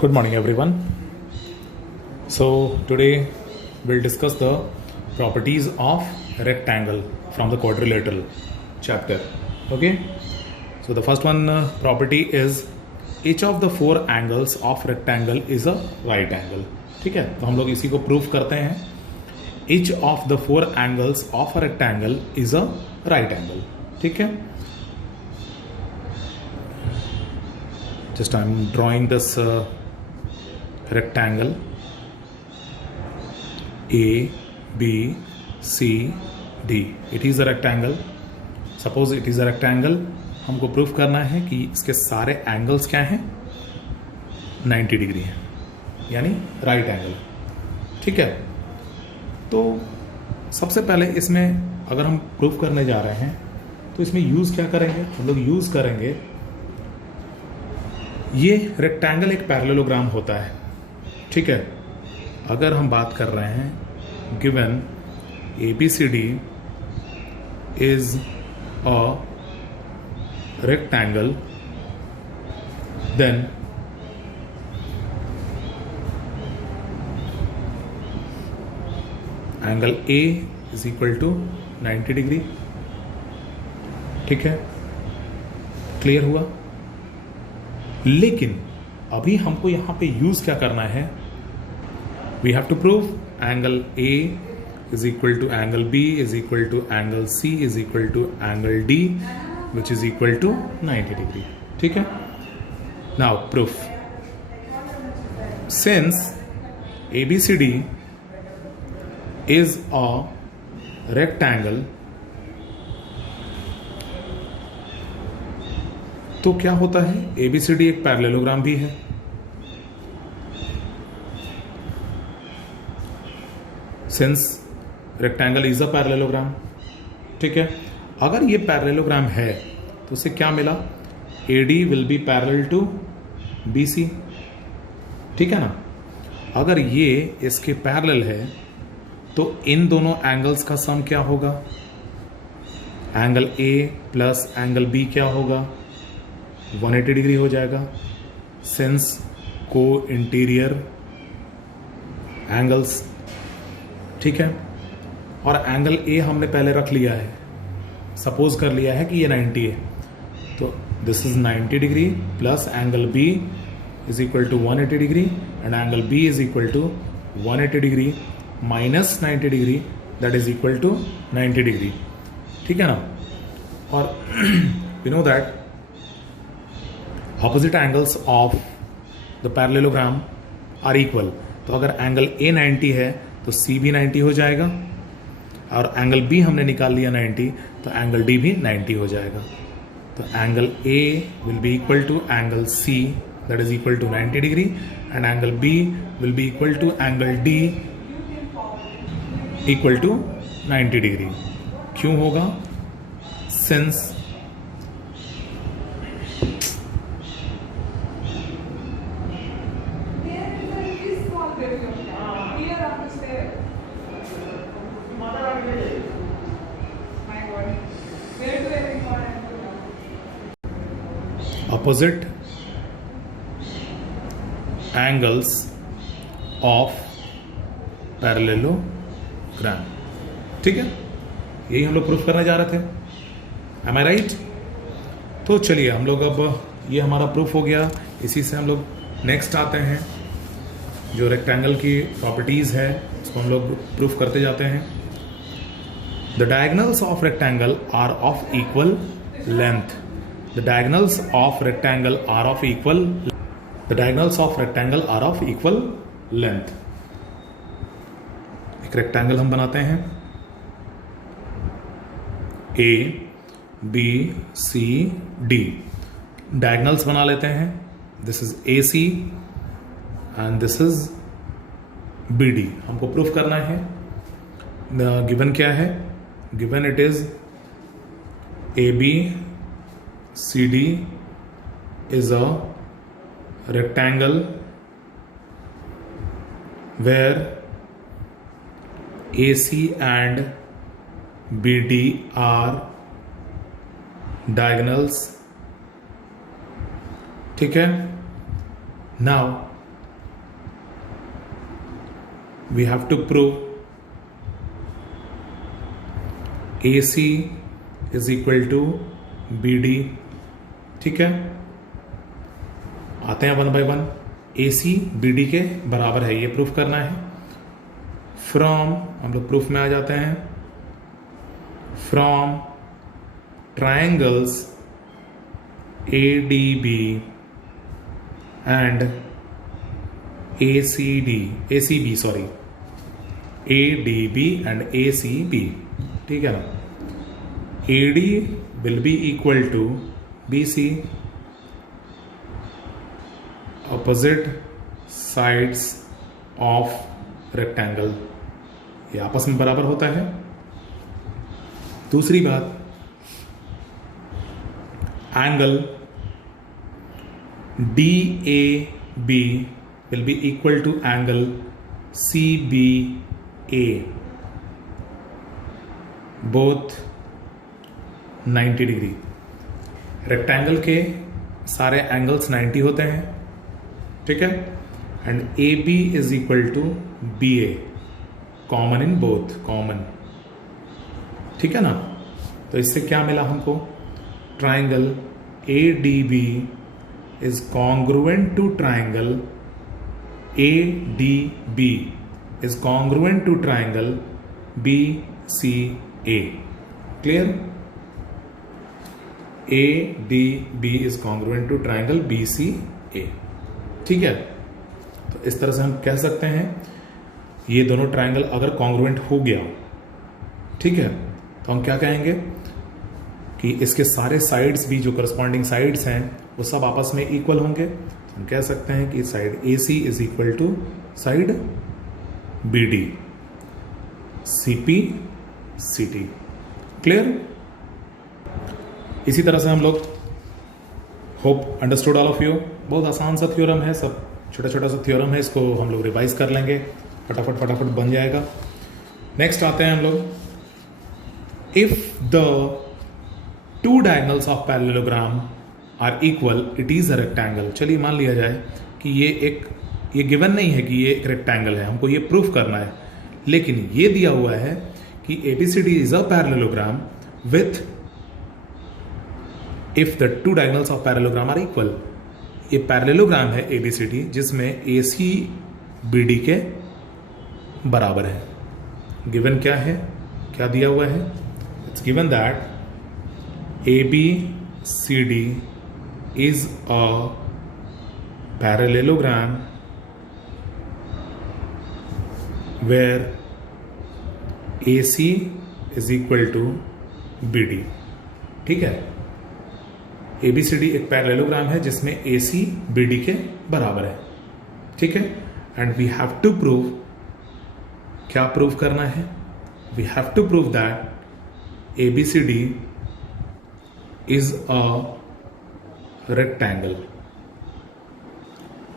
Good morning, everyone. So today we'll discuss the properties of rectangle from the quadrilateral chapter. Okay. So the first one property is each of the four angles of rectangle is a right angle. ठीक है, तो हम लोग इसी को proof करते हैं. Each of the four angles of a rectangle is a right angle. ठीक है. Just I'm drawing this rectangle A, B, C, D. It is a rectangle. Suppose it is a rectangle. हमको proof करना है कि इसके सारे angles क्या हैं, 90 डिग्री है, यानी राइट एंगल. ठीक है. तो सबसे पहले इसमें अगर हम प्रूफ करने जा रहे हैं तो इसमें यूज़ क्या करेंगे, हम लोग यूज़ करेंगे, ये रेक्टेंगल एक पैरेललोग्राम होता है. ठीक है. अगर हम बात कर रहे हैं given ABCD is a rectangle, then angle A is equal to 90 degree. ठीक है. क्लियर हुआ. लेकिन अभी हमको यहां पे यूज क्या करना है, we have to prove angle A is equal to angle B is equal to angle C is equal to angle D which is equal to 90 degree. ठीक है. Now proof. Since ABCD is a rectangle, तो क्या होता है, ABCD एक parallelogram भी है. Since rectangle is a parallelogram. ठीक है. अगर ये पैरेललोग्राम है तो उसे क्या मिला, AD will be parallel to BC. ठीक है ना. अगर ये इसके पैरेलल है तो इन दोनों एंगल्स का सम क्या होगा, angle A plus angle B क्या होगा, 180 डिग्री हो जाएगा. Since co interior angles. ठीक है. और एंगल A हमने पहले रख लिया है, सपोज कर लिया है कि ये 90 है, तो this is 90 degree plus angle B is equal to 180 degree and angle B is equal to 180 degree minus 90 degree, that is equal to 90 degree. ठीक है ना. और you know that opposite angles of the parallelogram are equal. तो अगर angle A 90 है तो C भी 90 हो जाएगा, और एंगल B हमने निकाल लिया 90, तो एंगल D भी 90 हो जाएगा. तो angle A will be equal to angle C that is equal to 90 degree and angle B will be equal to angle D equal to 90 degree. क्यों होगा, since opposite angles of parallelogram. ठीक है. यही हम लोग प्रूफ करने जा रहे थे. Am I right? तो चलिए हम लोग अब, ये हमारा प्रूफ हो गया. इसी से हम लोग नेक्स्ट आते हैं, जो रेक्टेंगल की प्रॉपर्टीज है उसको हम लोग प्रूफ करते जाते हैं. The diagonals of rectangle are of equal length. The diagonals of rectangle are of equal. The diagonals of rectangle are of equal length. एक रेक्टेंगल हम बनाते हैं, A, B, C, D. Diagonals बना लेते हैं. This is AC and this is BD. हमको proof करना है. गिवन क्या है, given it is AB CD is a rectangle where AC and BD are diagonals. ठीक है. Now we have to prove AC is equal to BD। ठीक है, आते हैं one by one. AC BD के बराबर है, ये प्रूफ करना है। फ्रॉम, हम लोग प्रूफ में आ जाते हैं। From triangles ADB and ACB sorry, ADB and ACB। ठीक है ना, AD will be equal to BC, opposite sides of rectangle, ये आपस में बराबर होता है। दूसरी बात, angle DAB will be equal to angle CBA, both 90 degree. Rectangle के सारे एंगल्स 90 होते हैं। ठीक है, and AB is equal to BA, common in both, common. ठीक है ना, तो इससे क्या मिला हमको? Triangle ADB is congruent to triangle ADB is congruent to triangle BCA। Clear? ADB is congruent to triangle BCA। ठीक है, तो इस तरह से हम कह सकते हैं ये दोनों ट्राइंगल अगर कॉन्ग्रुएंट हो गया, ठीक है, तो हम क्या कहेंगे कि इसके सारे साइड्स भी जो करस्पॉन्डिंग साइड्स हैं वो सब आपस में इक्वल होंगे। तो हम कह सकते हैं कि side AC is equal to side BD, CP CT। Clear? इसी तरह से हम लोग, hope understood all of you. बहुत आसान सा थ्योरम है, सब छोटा छोटा सा थ्योरम है, इसको हम लोग रिवाइज कर लेंगे, फटाफट फटाफट बन जाएगा। नेक्स्ट आते हैं हम लोग। If the two diagonals of parallelogram are equal it is a rectangle. चलिए मान लिया जाए कि ये गिवन नहीं है कि ये एक रेक्टेंगल है, हमको ये प्रूफ करना है, लेकिन ये दिया हुआ है कि ABCD is a parallelogram with, if the two diagonals of parallelogram are equal. ये पैरेललोग्राम है ABCD जिसमें ACBD के बराबर है। गिवन क्या है, क्या दिया हुआ है? It's given that ABCD is a parallelogram where AC is equal to BD। ठीक है, ABCD एक पैरेललोग्राम है जिसमें AC BD के बराबर है। ठीक है, and we have to prove, क्या प्रूव करना है? We have to prove that ABCD is a rectangle.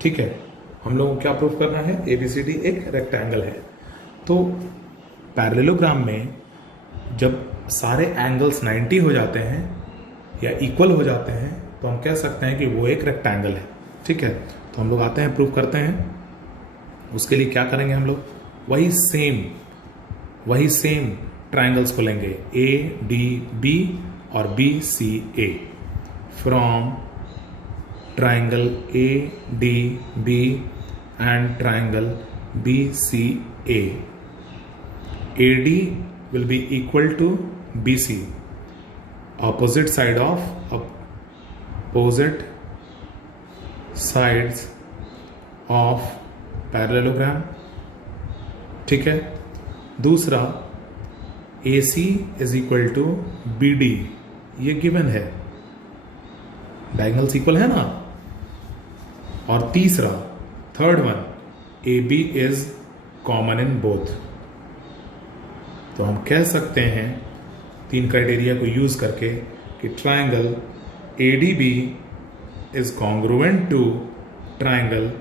ठीक है, हम लोगों को क्या प्रूफ करना है? ABCD एक रेक्टेंगल है। तो पैरेललोग्राम में जब सारे एंगल्स 90 हो जाते हैं या इक्वल हो जाते हैं तो हम कह सकते हैं कि वो एक रेक्टेंगल है। ठीक है, तो हम लोग आते हैं, प्रूफ करते हैं। उसके लिए क्या करेंगे हम लोग? वही सेम ट्राइंगल्स को लेंगे, ADB और BCA। From triangle ADB and triangle BCA, AD will be equal to BC, opposite sides of parallelogram। ठीक है, दूसरा AC is equal to BD, ये गिवन है, डायगोनल्स इक्वल है ना। और तीसरा, third one, AB is common in both। तो हम कह सकते हैं तीन क्राइटेरिया को यूज करके कि triangle ADB is congruent to triangle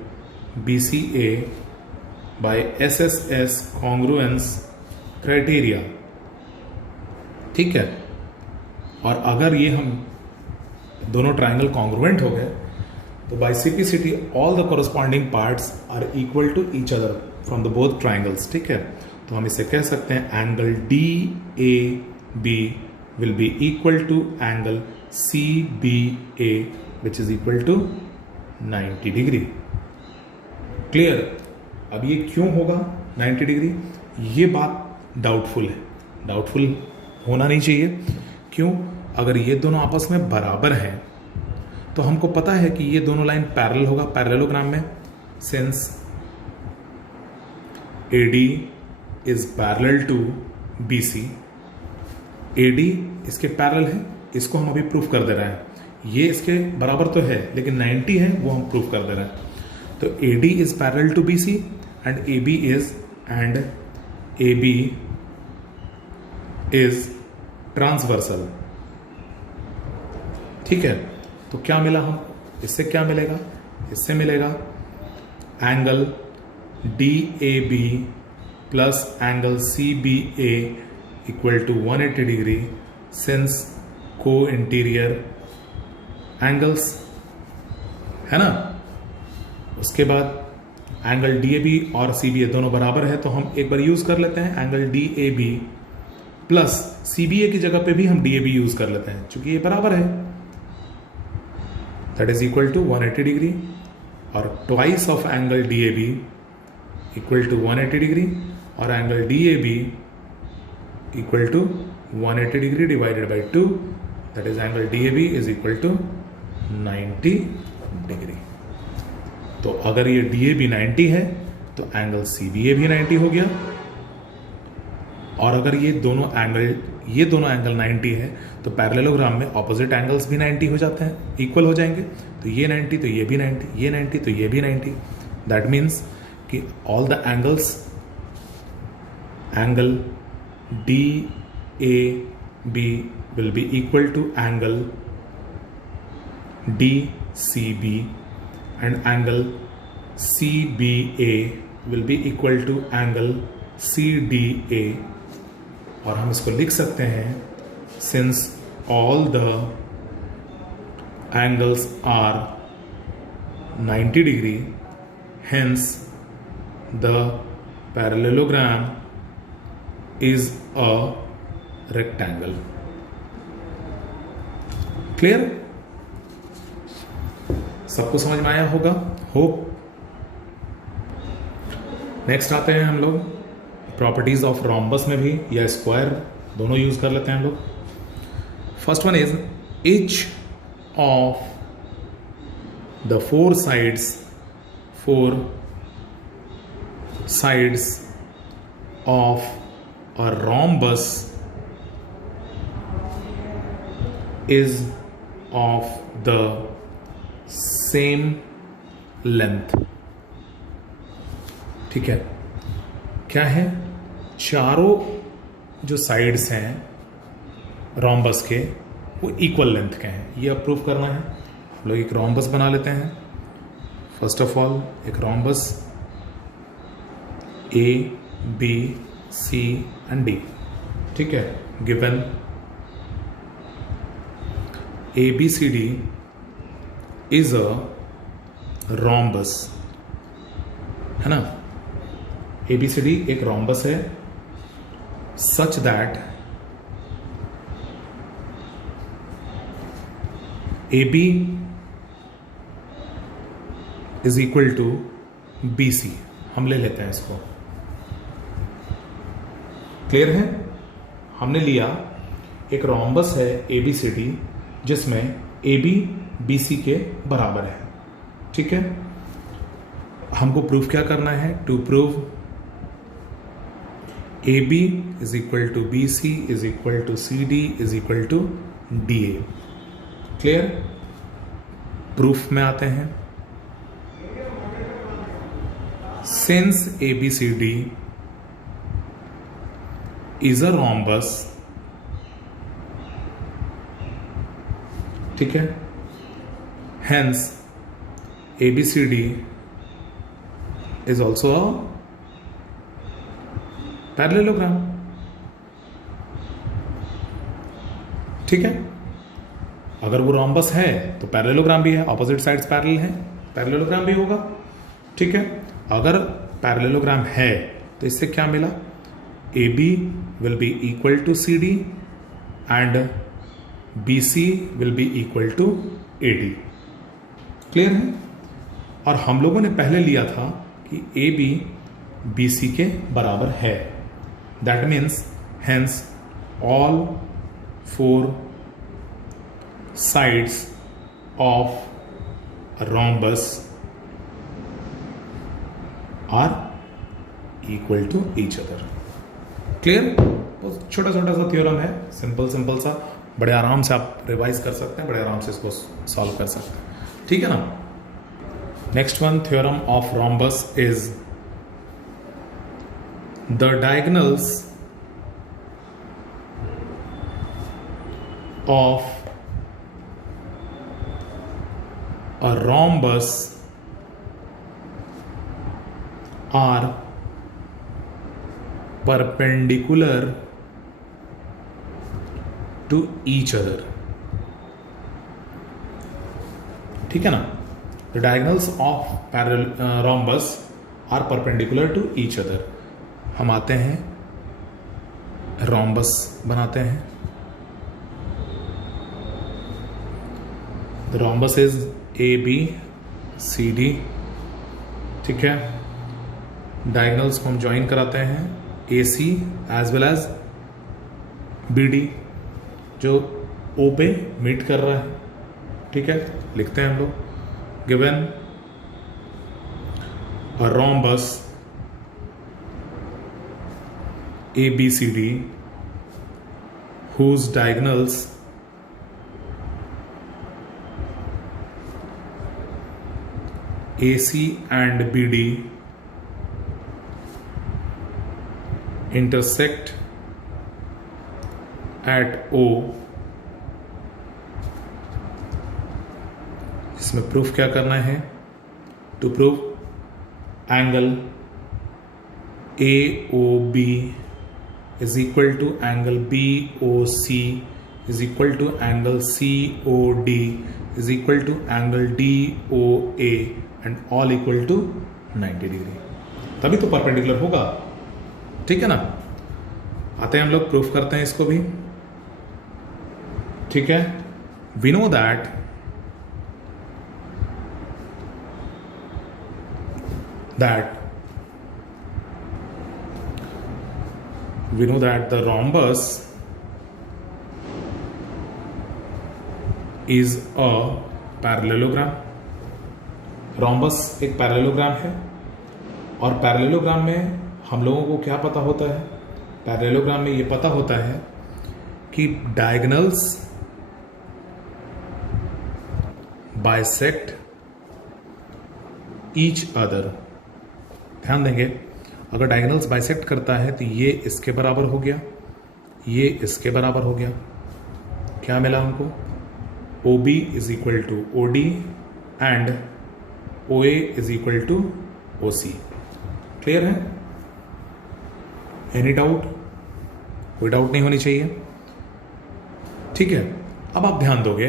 BCA by SSS congruence criteria. ठीक है, और अगर ये हम दोनों ट्राइंगल कॉन्ग्रुएंट हो गए तो by simplicity all the corresponding parts are equal to each other from the both triangles, ठीक है। तो हम इसे कह सकते हैं angle D A B will be equal to angle C B A which is equal to 90 degree. Clear? अब ये क्यों होगा 90 डिग्री? ये बात डाउटफुल है, डाउटफुल होना नहीं चाहिए। क्यों? अगर ये दोनों आपस में बराबर हैं तो हमको पता है कि ये दोनों लाइन पैरेलल होगा पैरेललोग्राम में, since AD is parallel to BC, AD इसके पैरेलल है, इसको हम अभी प्रूफ कर दे रहे हैं। ये इसके बराबर तो है लेकिन 90 है, वो हम प्रूफ कर दे रहे हैं। तो AD is parallel to BC and AB is transversal, ठीक है। तो क्या मिला हम इससे? क्या मिलेगा? इससे मिलेगा angle DAB plus angle CBA equal to 180 degree since co interior angles, है ना। उसके बाद एंगल DAB और CBA दोनों बराबर है, तो हम एक बार यूज कर लेते हैं एंगल DAB प्लस CBA की जगह पे भी हम DAB यूज कर लेते हैं क्योंकि ये बराबर है। That is equal to 180 degree और twice of angle DAB equal to 180 degree और angle DAB equal to 180 degree divided by 2, that is angle DAB is equal to 90 degree. तो अगर ये DAB 90 है तो एंगल CBA भी 90 हो गया, और अगर ये दोनों एंगल 90 है तो पैरेललोग्राम में ऑपोजिट एंगल्स भी 90 हो जाते हैं, इक्वल हो जाएंगे। तो ये 90 तो ये भी 90, ये 90 तो ये भी 90। दैट मीन्स कि all the angles, angle DAB will be equal to angle DCB and angle CBA will be equal to angle CDA, और हम इसको लिख सकते हैं since all the angles are 90 degree, hence the parallelogram is a rectangle. Clear? सबको समझ में आया होगा, होप। नेक्स्ट आते हैं हम लोग प्रॉपर्टीज ऑफ रोम्बस में भी, या स्क्वायर, दोनों यूज कर लेते हैं हम लोग। First one is each of the four sides of a rhombus is of the same length। ठीक है, क्या है? चारों जो साइड्स हैं रोम्बस के वो इक्वल लेंथ के हैं। ये अब प्रूफ करना है। हम लोग एक रोम्बस बना लेते हैं। फर्स्ट ऑफ ऑल एक रोम्बस ABC एंड D, ठीक है। Given ABCD is a rhombus, है ना। ABCD एक रोम्बस है such that AB is equal to BC। हम ले लेते हैं इसको। क्लियर है? हमने लिया एक रोम्बस है ABCD जिसमें AB BC के बराबर है, ठीक है। हमको प्रूफ क्या करना है? To prove AB is equal to BC is equal to CD is equal to DA। Clear? Proof में आते हैं। Since ABCD is a rhombus, ठीक है, hence ABCD is also a parallelogram, ठीक है। अगर वो रोम्बस है तो पैरेललोग्राम भी है, ऑपोजिट साइड्स पैरेलल हैं, पैरेललोग्राम भी होगा। ठीक है, अगर पैरेललोग्राम है तो इससे क्या मिला, A B will be equal to C D and B C will be equal to A D. Clear है? और हम लोगों ने पहले लिया था कि ए बी बी सी के बराबर है, that means hence all 4 sides of a rhombus are equal to each other. Clear? छोटा छोटा सा थ्योरम है, सिंपल सा, बड़े आराम से आप रिवाइज कर सकते हैं, बड़े आराम से इसको सॉल्व कर सकते हैं। ठीक है ना? Next one, theorem of rhombus is the diagonals of a rhombus are perpendicular to each other. ठीक है ना? The diagonals of rhombus are perpendicular to each other. हम आते हैं rhombus बनाते हैं। The rhombus is A B C D. ठीक है, डायगोनल्स को हम ज्वाइन कराते हैं ए सी as well as B D, जो ओ पे मीट कर रहा है। ठीक है, लिखते हैं हम लोग, given a rhombus A B C D whose diagonals AC and BD intersect at O। इसमें प्रूफ क्या करना है? To prove angle AOB is equal to angle BOC is equal to angle COD is equal to angle DOA and all equal to 90 degree, तभी तो perpendicular होगा। ठीक है ना? आते हैं हम लोग, प्रूफ करते हैं इसको भी। ठीक है, we know that the rhombus is a parallelogram। rhombus एक पैरेललोग्राम है, और पैरेललोग्राम में हम लोगों को क्या पता होता है? पैरेललोग्राम में ये पता होता है कि डायगोनल्स बाइसेक्ट ईच अदर। ध्यान देंगे, अगर डायगोनल्स बाइसेक्ट करता है तो ये इसके बराबर हो गया, ये इसके बराबर हो गया। क्या मिला हमको? OB is equal to OD and OA is equal to OC। Clear है? Any doubt? कोई डाउट नहीं होनी चाहिए। ठीक है, अब आप ध्यान दोगे,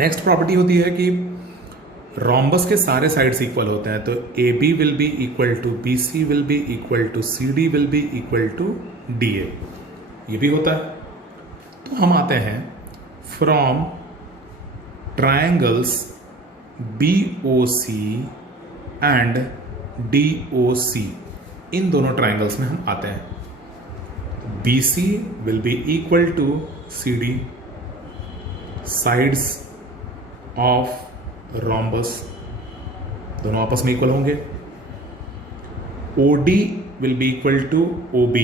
नेक्स्ट प्रॉपर्टी होती है कि रोम्बस के सारे साइड्स इक्वल होते हैं, तो AB will be equal to BC will be equal to CD will be equal to DA, ये भी होता है। तो हम आते हैं from triangles BOC and DOC, इन दोनों ट्रायंगल्स में हम आते हैं। BC will be equal to CD, sides of rhombus दोनों आपस में इक्वल होंगे। OD will be equal to OB,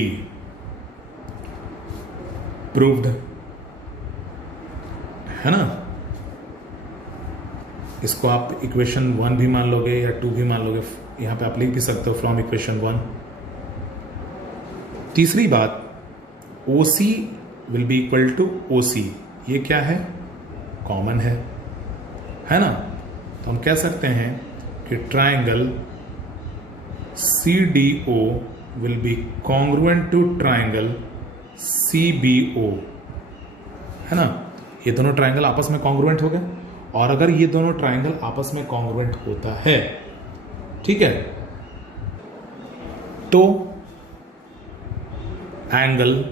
proved है ना? इसको आप इक्वेशन 1 भी मान लोगे या 2 भी मान लोगे, यहां पे आप लिख भी सकते हो फ्रॉम इक्वेशन 1। तीसरी बात, OC will be equal to OC, ये क्या है? कॉमन है ना? तो हम कह सकते हैं कि triangle CDO will be congruent to triangle CBO, है ना? ये दोनों ट्राइंगल आपस में कॉन्ग्रुएंट हो गए, और अगर ये दोनों ट्राइंगल आपस में कॉन्ग्रुएंट होता है, ठीक है, तो angle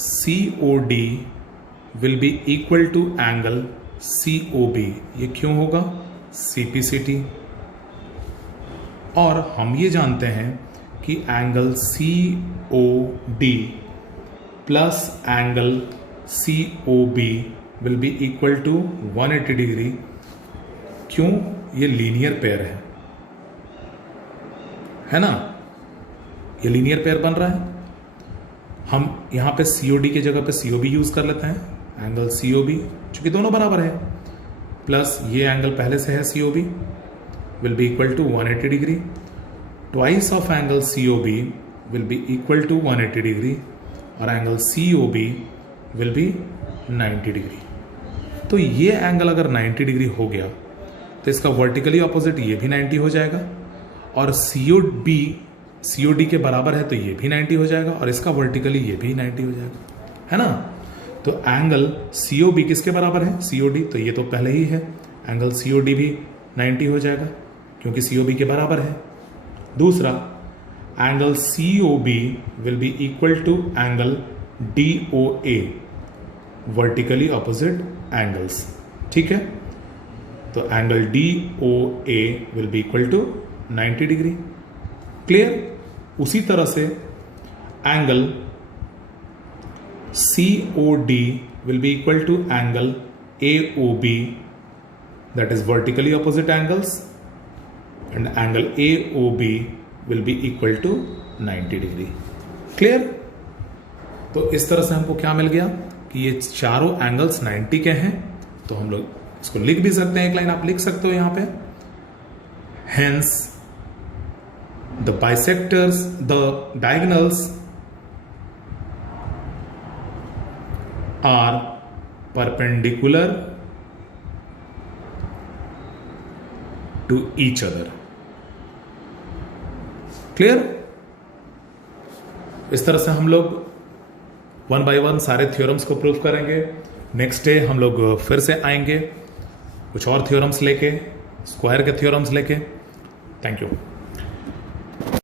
COD will be equal to angle COB। ये क्यों होगा? CPCT। और हम ये जानते हैं कि angle COD plus angle COB will be equal to 180 degree. क्यों? ये लीनियर पेयर है ना, ये लीनियर पेयर बन रहा है। हम यहां पे COD की जगह पे COB यूज कर लेते हैं, एंगल COB, चूंकि दोनों बराबर है, प्लस ये एंगल पहले से है COB will be equal to 180 degree, twice of angle COB will be equal to 180 degree, और angle COB will be 90 degree. तो ये एंगल अगर 90 डिग्री हो गया तो इसका वर्टिकली ऑपोजिट ये भी 90 हो जाएगा, और COD के बराबर है तो ये भी 90 हो जाएगा, और इसका वर्टिकली ये भी 90 हो जाएगा, है ना। तो एंगल COB किसके बराबर है? COD, तो ये तो पहले ही है, एंगल COD भी 90 हो जाएगा क्योंकि COB के बराबर है। दूसरा, angle COB will be equal to angle DOA, vertically opposite angles, ठीक है। तो angle DOA will be equal to 90 degree. Clear? उसी तरह से angle COD will be equal to angle AOB, that is vertically opposite angles, and angle AOB will be equal to 90 degree. Clear? तो इस तरह से हमको क्या मिल गया कि ये चारों एंगल्स 90 के हैं। तो हम लोग इसको लिख भी सकते हैं, एक लाइन आप लिख सकते हो यहां पे, hence the bisectors, the diagonals are perpendicular to each other। Clear? इस तरह से हम लोग 1 by 1 सारे थ्योरम्स को प्रूव करेंगे। नेक्स्ट डे हम लोग फिर से आएंगे कुछ और थ्योरम्स लेके, स्क्वायर के थ्योरम्स लेके। Thank you.